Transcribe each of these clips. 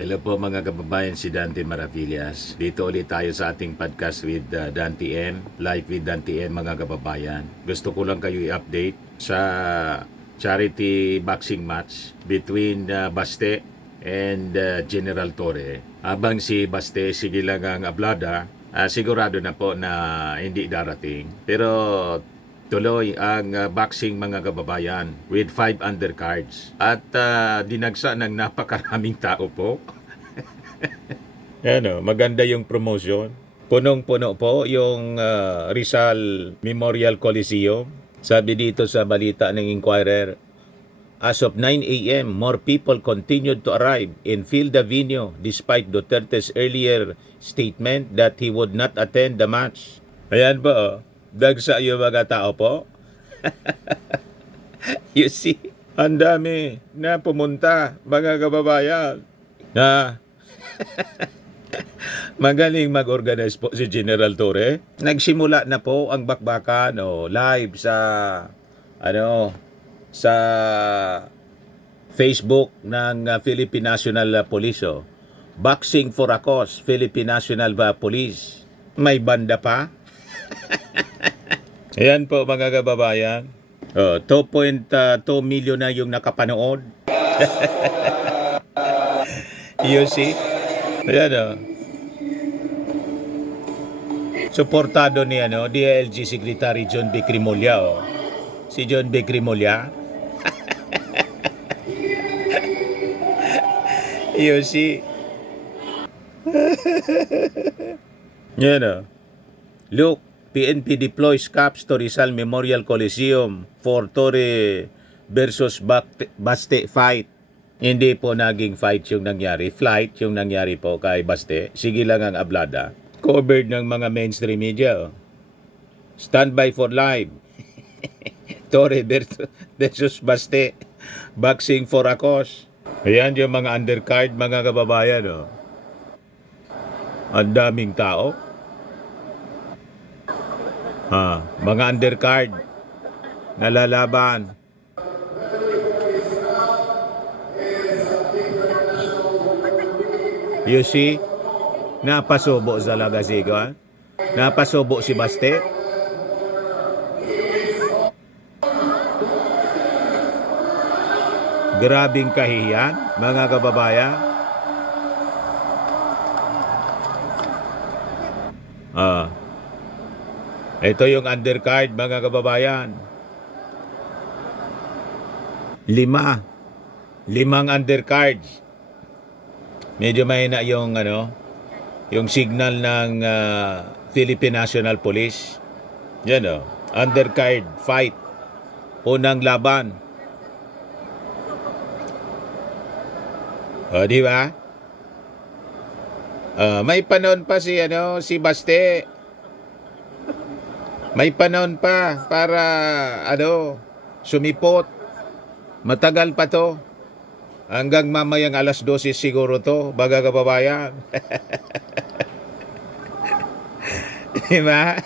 Hello po mga kababayan, si Dante Maravillas. Dito ulit tayo sa ating podcast with Dante M. Live with Dante M mga kababayan. Gusto ko lang kayo i-update sa charity boxing match between Baste and General Torre. Habang si Baste sige lang ang ablada, sigurado na po na hindi darating. Pero tuloy ang boxing mga kababayan with 5 undercards. At dinagsa ng napakaraming tao po. Ano, maganda yung promotion. Punong-puno po yung Rizal Memorial Coliseum. Sabi dito sa balita ng Inquirer, as of 9 a.m., more people continued to arrive and fill the venue despite Duterte's earlier statement that he would not attend the match. Ayan po, oh. Dagsa yung mga tao po. You see, ang dami na pumunta, mga kababayan. Magaling mag-organize po si General Torre. Nagsimula na po ang bakbakan live sa sa Facebook ng Philippine National Police. Boxing for a Cause, Philippine National Police. May banda pa. Ayan po mga kababayan. 2.2 million na yung nakapanood. You see? Ayan Suportado ni DILG Secretary John B. Crimolia. Si John B. Crimolia. You see? Yan Look, PNP deploys cops to Rizal Memorial Coliseum for Torre versus Baste fight. Hindi po naging fight yung nangyari. Flight yung nangyari po kay Baste. Sige lang ang ablada. Covered ng mga mainstream media. Stand by for live. Torre versus Baste. Boxing for a cause. Ayan yung mga undercard, mga kababayan. Ang daming tao. Mga undercard nalalaban. You see? Napasubo sa Lagasigo. Napasubo si Baste. Grabing kahihiyan, mga kababayan. Ito yung undercard, mga kababayan. 5 undercards. Medyo mahina yung yung signal ng Philippine National Police. Yan undercard fight. Unang laban. Di ba? May panahon pa si Baste. May panahon pa para sumipot. Matagal pa to. Hanggang mamayang alas 12 siguro to, baga kababayan. Diba?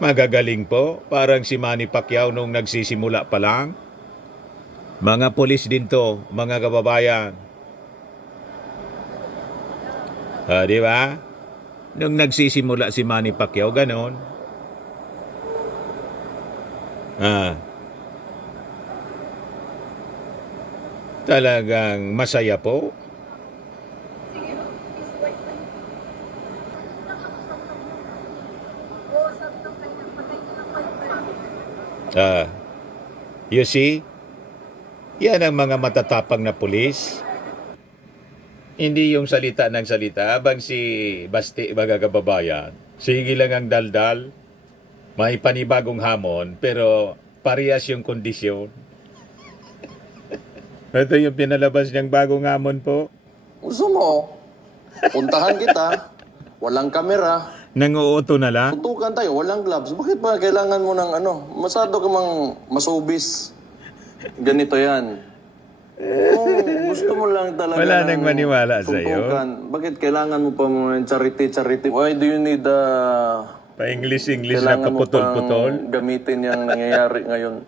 Magagaling po. Parang si Manny Pacquiao nung nagsisimula pa lang. Mga pulis din to, mga kababayan. Di ba? Nung nagsisimula si Manny Pacquiao, ganon. Talagang masaya po. You see? Yan ang mga matatapang na pulis. Hindi yung salita ng salita. Habang si Baste, mga kababayan, sige lang ang daldal. May panibagong hamon, pero parehas yung kondisyon. Ito yung pinalabas niyang bagong hamon po. Gusto mo, puntahan kita, walang kamera, Nanguuto na lang. tutukan tayo, walang gloves. Bakit ba kailangan mo ng masyado ka mang masubis? Ganito yan. Gusto mo lang talaga Wala nang maniwala sa'yo. tutukan. Bakit kailangan mo pa mo ng charity? Why do you need Pa-English na kailangan mo kaputol-putol. pang gamitin yung nangyayari ngayon?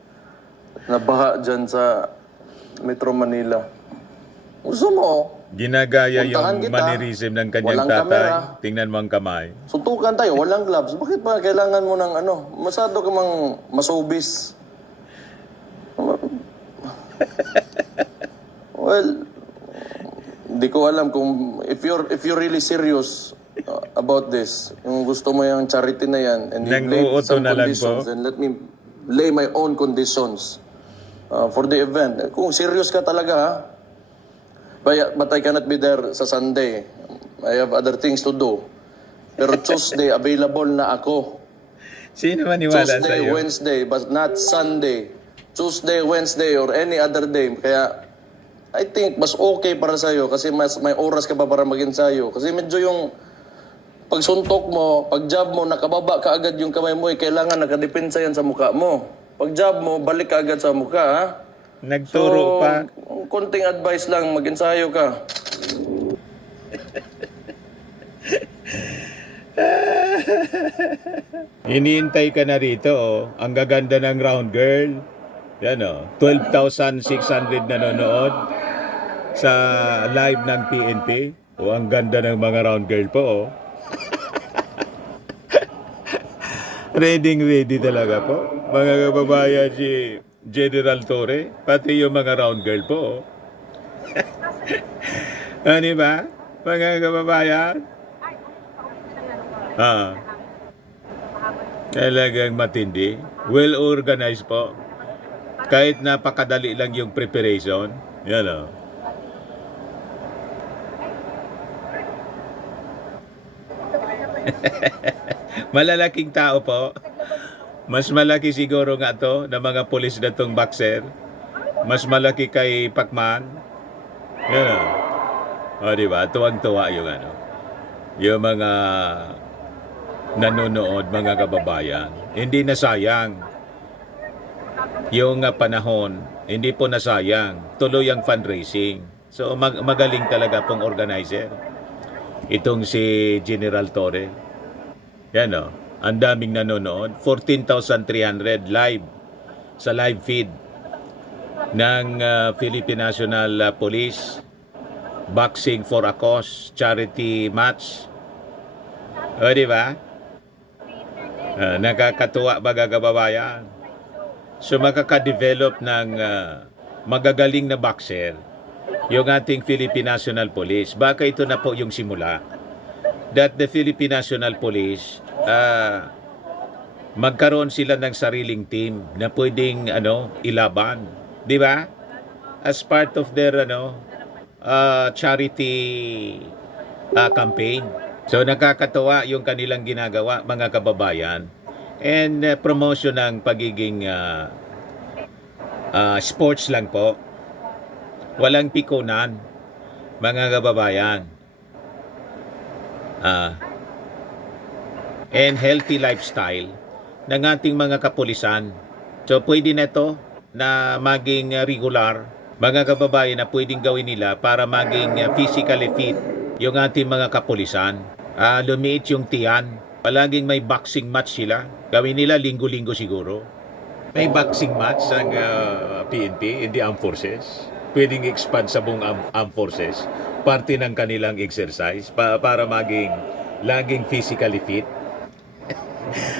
nabaha dyan sa Metro Manila. Gusto mo, Ginagaya Puntahan yung kita. mannerism ng kanyang Walang tatay. kamera. Tingnan mo ang kamay. suntukan tayo, walang gloves. Bakit pa kailangan mo ng ano? Masyado ka mang masubis. Well, hindi ko alam kung if you're really serious about this, yung gusto mo yung charity na yan, and you laid Nang-uuto some na lang conditions, po. then let me lay my own conditions for the event. Kung serious ka talaga, ha? But I cannot be there sa Sunday. I have other things to do. Pero Tuesday, available na ako. Sino maniwala sa Tuesday, iyo? Wednesday, but not Sunday. Tuesday, Wednesday, or any other day. Kaya, I think mas okay para sa'yo kasi mas may oras ka pa para mag-ensayo. Kasi medyo yung pagsuntok mo, pag job mo, nakababa ka agad yung kamay mo, kailangan nakadepensa yan sa mukha mo. Pag job mo, balik ka agad sa mukha, ha? Nagturo pa. Konting advice lang, mag-ensayo ka. Iniintay ka na rito, oh. Ang gaganda ng round girl. Yan, oh. 12,600 nanonood sa live ng PNP. Oh, ang ganda ng mga round girl po, oh. Ready talaga po. Mga kababayan, si General Torre, pati yung mga round girl po, oh. Ano ba? Mga kababayan? Talagang matindi. Well organized po. Kahit napakadali lang yung preparation. Yan o. Malalaking tao po. Mas malaki siguro nga to na mga pulis na tong boxer. Mas malaki kay Pacman. Yan o. O diba? Tuwang-tuwa yung ano. Yung mga nanonood, mga kababayan. Hindi nasayang yung panahon. Hindi po nasayang. Tuloy ang fundraising. So magaling talaga pong organizer. Itong si General Torre. Yan o. Ang daming nanonood. 14,300 live sa live feed ng Philippine National Police. Boxing for a Cause charity match. O, di ba? Nakakatuwa baga kababayan. So, makaka-develop ng magagaling na boxer yung ating Philippine National Police. Baka ito na po yung simula. That the Philippine National Police, magkaroon sila ng sariling team na pwedeng ilaban. Di ba? As part of their charity campaign. So nakakatuwa yung kanilang ginagawa, mga kababayan. And promotion ng pagiging sports lang po. Walang pikunan, mga kababayan. And healthy lifestyle ng ating mga kapulisan. So pwede na ito na maging regular, mga kababayan, na pwedeng gawin nila para maging physically fit yung ating mga kapulisan. Lumiit yung tiyan. Palaging may boxing match sila. Gawin nila linggo-linggo siguro. May boxing match ang PNP in the Armed Forces. Pwedeng expand sa buong Armed Forces. Parte ng kanilang exercise para maging laging physically fit.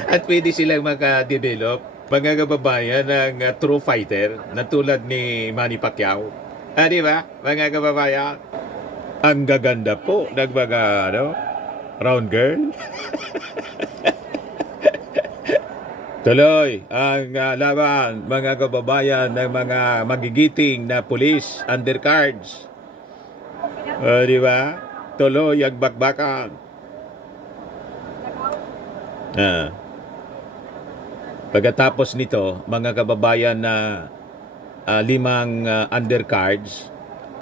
At pwede silang maka-develop, mga kababayan, ng true fighter na tulad ni Manny Pacquiao. Di ba, mga kababayan? Ang gaganda po ng mga round girl. Tuloy ang laban, mga kababayan, ng mga magigiting na police undercards. Di ba? Tuloy ang bakbakan. Pagkatapos nito, mga kababayan, na 5 undercards,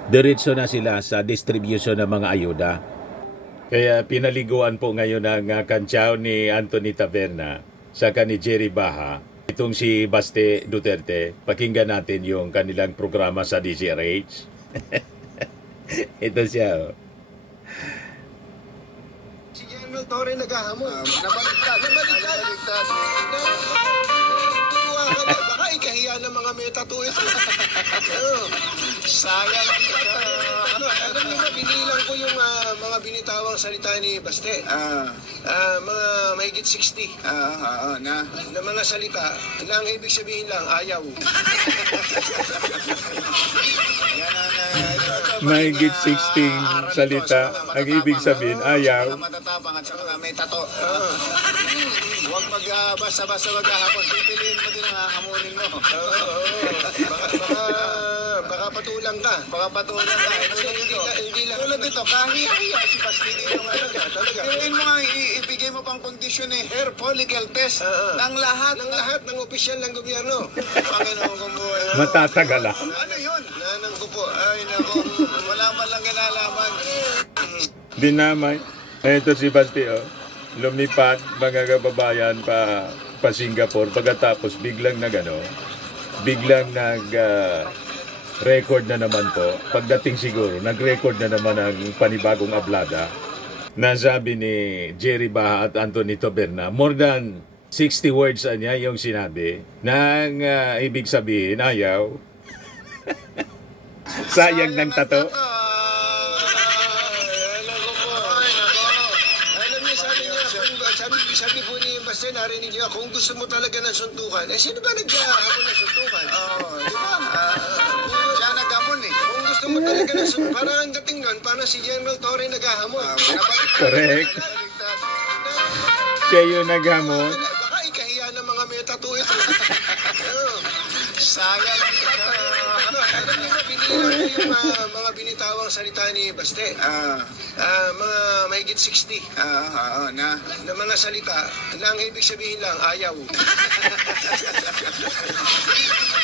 diretso na sila sa distribution ng mga ayuda. Kaya pinaliguan po ngayon ang kantsaw ni Anthony Taverna sa ni Jerry Baha. Itong si Baste Duterte, pakinggan natin yung kanilang programa sa DZRH. Ito siya. Oh. Si General Torre naghahamon. Nabaliktad. Baka ikahiya ikahiya ng mga meta to ito. Sayang ang alam niyo ba, binilang ko yung mga binitawang salita ni Baste. Mga mahigit 60 na mga salita na ang ibig sabihin lang, ayaw. Mahigit 16 salita, ang ibig sabihin, ayaw. Mga matatapang at saka may tato. Huwag basta-basta maghahapon. Pipiliin mo din ang hahamunin mo. Baka patulang ka. Baka patulan ka. Hindi lang. Tulad dito, kahiya-hiya si Basti dito. Talaga. Piliin mo nga, ibigay mo pang kondisyon eh, hair follicle test ng lahat. Ng lahat ng opisyal ng gobyerno. Panginoon kong buhay. Matatagal ah. Ano yun? Nanang ko po. Ay, nako. Wala man lang kinalaman. Dinamay. Ito si Basti, oh. Lumipat, mga kababayan, pa Singapore. Pagkatapos, biglang record na naman po. Pagdating siguro, nag-record na naman ang panibagong ablada na sabi ni Jerry Baha at Anthony Toberna. More than 60 words niya yung sinabi. Nang ibig sabihin, ayaw. Sayang ng tato. Alam niyo, sabi po ni Baste, narinig niyo, kung gusto mo talaga ng suntukan, sino ba naghahamon ng suntukan? Di ba? Siya naghamon eh. Kung gusto mo talaga ng suntukan, parang ang dating nun, parang si General Torre naghahamon. Correct. Siya yung naghamon. Baka ikahiya ng mga meta to ito. Sayang ang tato. Alam niyo ba, binilang ko yung mga binitawang salita ni Baste. Mga mahigit 60 Na na mga salita na ang ibig sabihin lang, ayaw.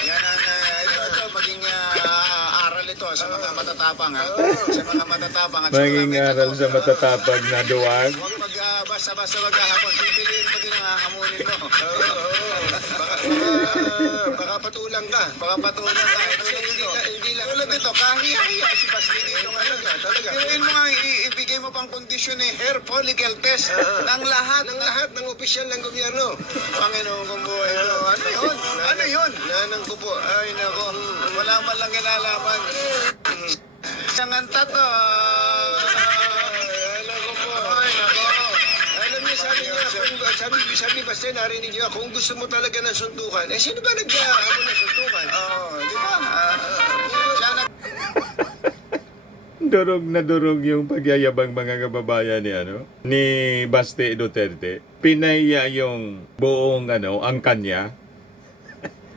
yan ang ito maging aral ito sa mga matatapang sa mga matatapang at sa mga Maging may aral tato. sa matatapag na duwag. Huwag basta-basta maghahapon. Pipiliin mo din ang hahamunin mo. Baka patulang ka. Baka patulan ka. Kasi hindi lang. Tulad dito, kahiya-hiya si Basti dito. Talaga. Piliin mo nga, ibigay mo pang kondisyon eh, hair follicle test ng lahat. Ng lahat ng opisyal ng gobyerno. Panginoon kong buhay. Ano yun? Ano yun? Nanang ko po. Ay, nako. Wala man lang kinalaman. Isang ang tato. Alam ko po. Ay, nako. Alam niyo, sabi Baste, narinig niyo, kung gusto mo talaga ng suntukan, sino ba naghahamon ng suntukan? Di ba? Siya nag... Durog na durog yung pagyayabang, mga kababayan, ni Baste Duterte. Pinaya yung buong ang kanya.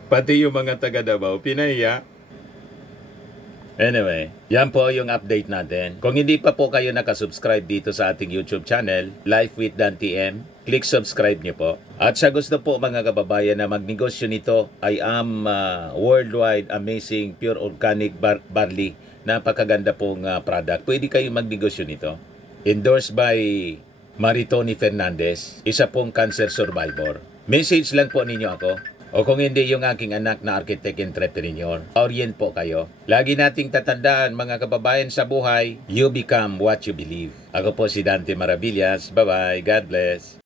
Pati yung mga taga Davao, pinaya. Anyway, yan po yung update natin. Kung hindi pa po kayo nakasubscribe dito sa ating YouTube channel, Life with Dan TM, click subscribe nyo po. At sa gusto po, mga kababayan, na magnegosyo nito, I am worldwide amazing pure organic barley. Napakaganda pong product. Pwede kayong magnegosyo nito. Endorsed by Maritoni Fernandez, isa pong cancer survivor. Message lang po ninyo ako. O kung hindi, yung aking anak na architect entrepreneur, orient po kayo. Lagi nating tatandaan, mga kababayan, sa buhay, you become what you believe. Ako po si Dante Maravillas. Bye-bye. God bless.